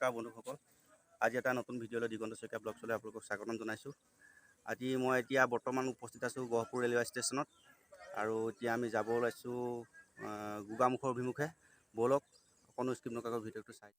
নমস্কাৰ বন্ধুসকল, আজি এটা নতুন ভিডিঅ'লৈ দিগন্ত শইকীয়া ব্লগছলৈ আপোনালোকক স্বাগতম জনাইছোঁ। আজি মই এতিয়া বৰ্তমান উপস্থিত আছোঁ গহপুৰ ৰেলৱে ষ্টেচনত আৰু এতিয়া আমি যাব ওলাইছোঁ গোগামুখৰ অভিমুখে। ব'লক অকণো স্কিপ নকৰাকৈ ভিডিঅ'টো চাই।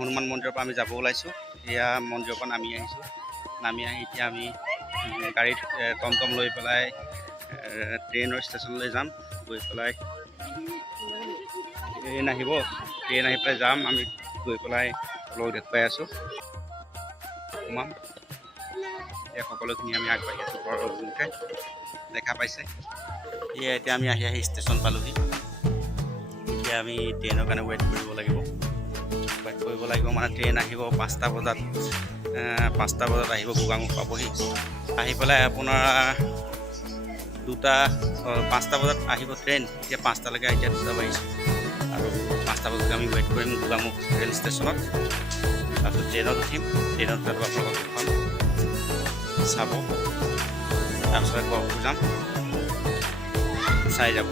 হনুমান মন্দিৰৰ পৰা আমি যাব ওলাইছোঁ। এয়া মন্দিৰৰ পৰা নামি আহিছোঁ। নামি আহি এতিয়া আমি গাড়ীত টমটম লৈ পেলাই ট্ৰেইনৰ ষ্টেচনলৈ যাম। গৈ পেলাই ট্ৰেইন আহিব, ট্ৰেইন আহি পেলাই যাম। আমি গৈ পেলাই আপোনালোকক দেখুৱাই আছোঁ। সোমাম এই সকলোখিনি আমি আগবাঢ়ি আছোঁ ঘৰলৈকে দেখা পাইছে। এয়া এতিয়া আমি আহি ষ্টেচন পালোহি। এতিয়া আমি ট্ৰেইনৰ কাৰণে ৱেইট কৰিব লাগিব। মানে ট্ৰেইন আহিব 5টা বজাত। 5টা বজাত আহিব, গোগামুখ পাবহি। আহি পেলাই আপোনাৰ 5টা বজাত আহিব ট্ৰেইন। এতিয়া 5টালৈকে এতিয়া 2টা বাজিছে আৰু 5টা বজাত আমি ৱেইট কৰিম গোগামুখ ৰেল ষ্টেচনত। তাৰপিছত ট্ৰেইনত উঠিম। ট্ৰেইনত উঠাটো আপোনালোকক দেখুৱাম, চাব। তাৰপিছত গহপুৰ যাম, চাই যাব।